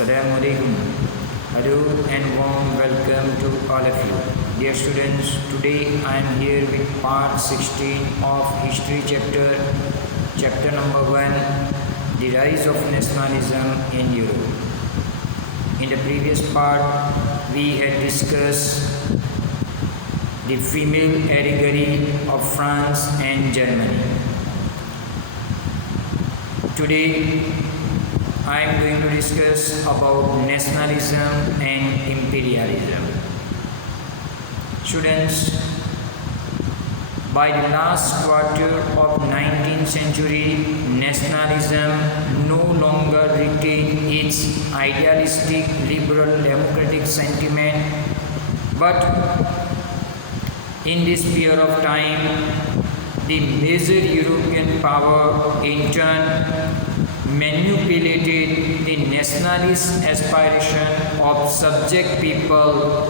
Assalamu alaikum. Hello and warm welcome to all of you. Dear students, today I am here with part 16 of history chapter number 1, the rise of nationalism in Europe. In the previous part, we had discussed the female allegory of France and Germany. Today, I am going to discuss about nationalism and imperialism. Students, by the last quarter of 19th century, nationalism no longer retained its idealistic liberal democratic sentiment, but in this period of time, the major European power in turn manipulated the nationalist aspiration of subject people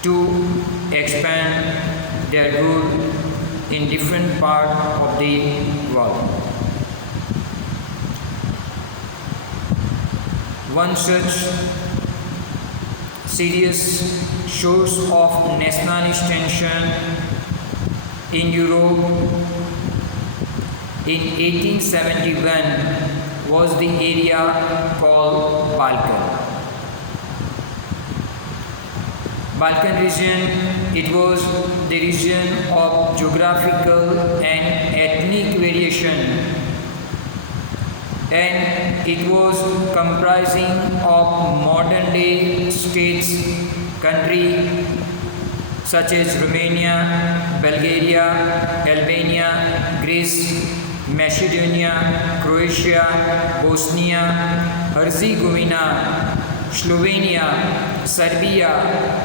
to expand their rule in different parts of the world. One such serious source of nationalist tension in Europe in 1871 was the area called Balkan. Balkan region, it was the region of geographical and ethnic variation, and it was comprising of modern day states, country such as Romania, Bulgaria, Albania, Greece, Macedonia, Croatia, Bosnia, Herzegovina, Slovenia, Serbia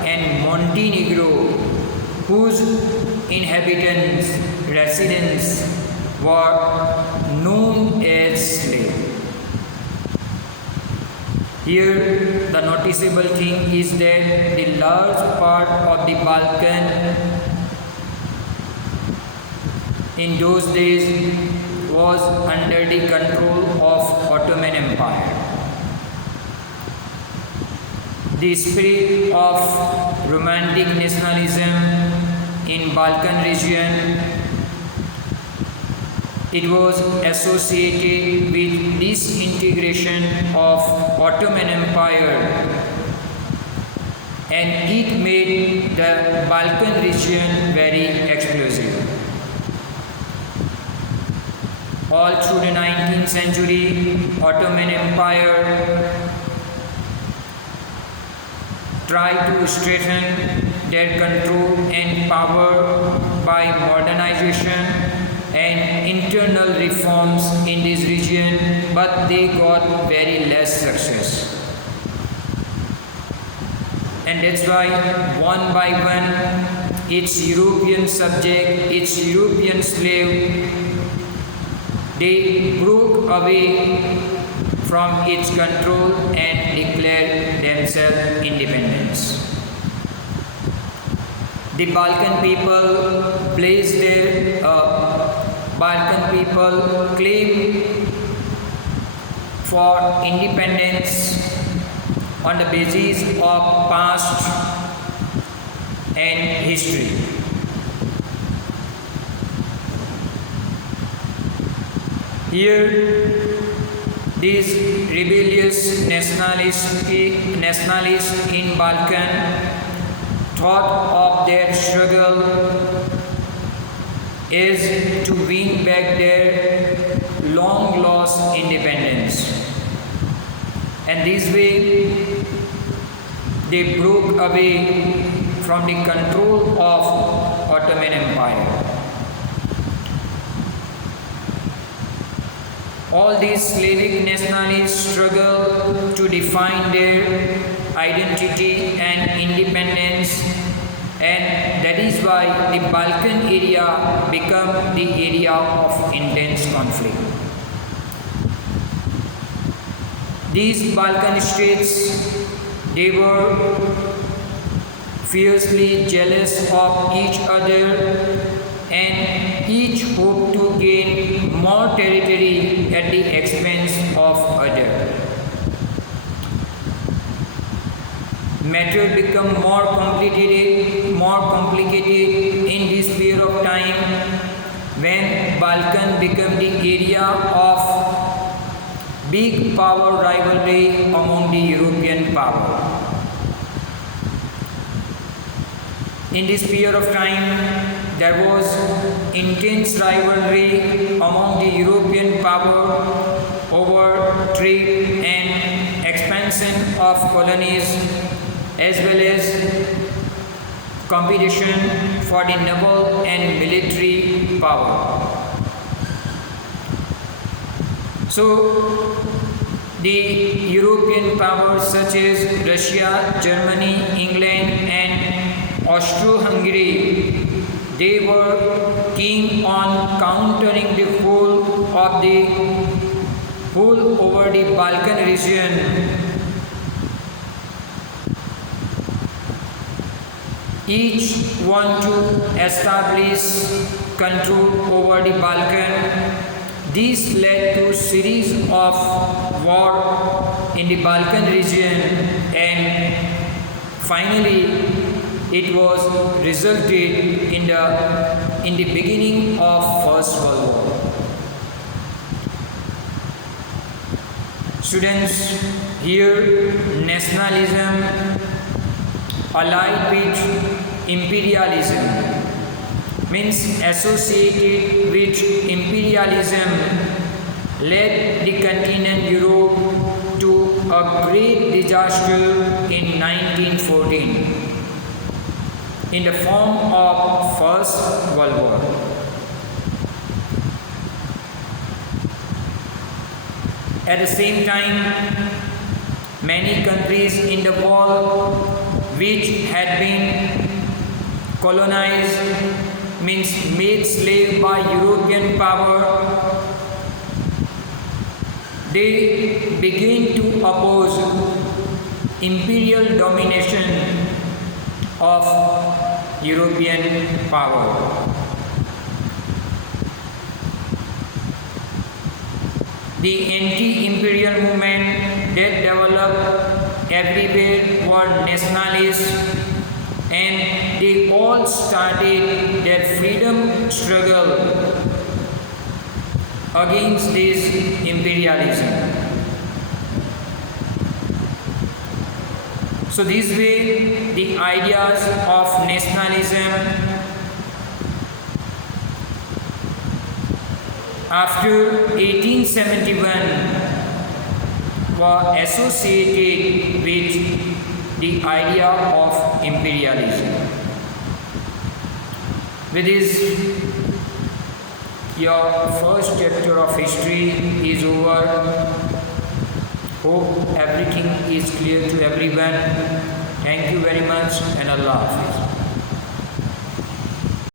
and Montenegro, whose inhabitants, residents were known as slaves. Here the noticeable thing is that the large part of the Balkan in those days was under the control of Ottoman Empire. The spirit of romantic nationalism in Balkan region, it was associated with disintegration of Ottoman Empire, and it made the Balkan region very explosive. All through the 19th century, Ottoman Empire tried to strengthen their control and power by modernization and internal reforms in this region, but they got very less success. And that's why one by one, its European subject, its European slave, they broke away from its control and declared themselves independence. The Balkan people placed their Balkan people claim for independence on the basis of past and history. Here, these rebellious nationalists in Balkan thought of their struggle is to win back their long lost independence, and this way they broke away from the control of Ottoman Empire. All these Slavic nationalists struggle to define their identity and independence, and that is why the Balkan area became the area of intense conflict. These Balkan states, they were fiercely jealous of each other and each hoped to gain more territory at the expense of other. matter become more complicated in this period of time when Balkan became the area of big power rivalry among the European power. In this period of time, there was intense rivalry among the European power over trade and expansion of colonies, as well as competition for the naval and military power. So, the European powers such as Russia, Germany, England and Austro-Hungary, they were keen on countering the whole over the Balkan region. Each want to establish control over the Balkan. This led to series of war in the Balkan region, and finally it was resulted in the beginning of First World War. Students, here nationalism allied with imperialism means associated with imperialism led the continent Europe to a great disaster in 1914 in the form of First World War. At the same time, many countries in the world which had been colonized, means made slave by European power, they began to oppose imperial domination of European power. The anti-imperial movement that developed everywhere were nationalists, and they all started their freedom struggle against this imperialism. So this way the ideas of nationalism after 1871 were associated with the idea of imperialism. With this, your first chapter of history is over. Hope everything is clear to everyone. Thank you very much, and Allah Hafiz.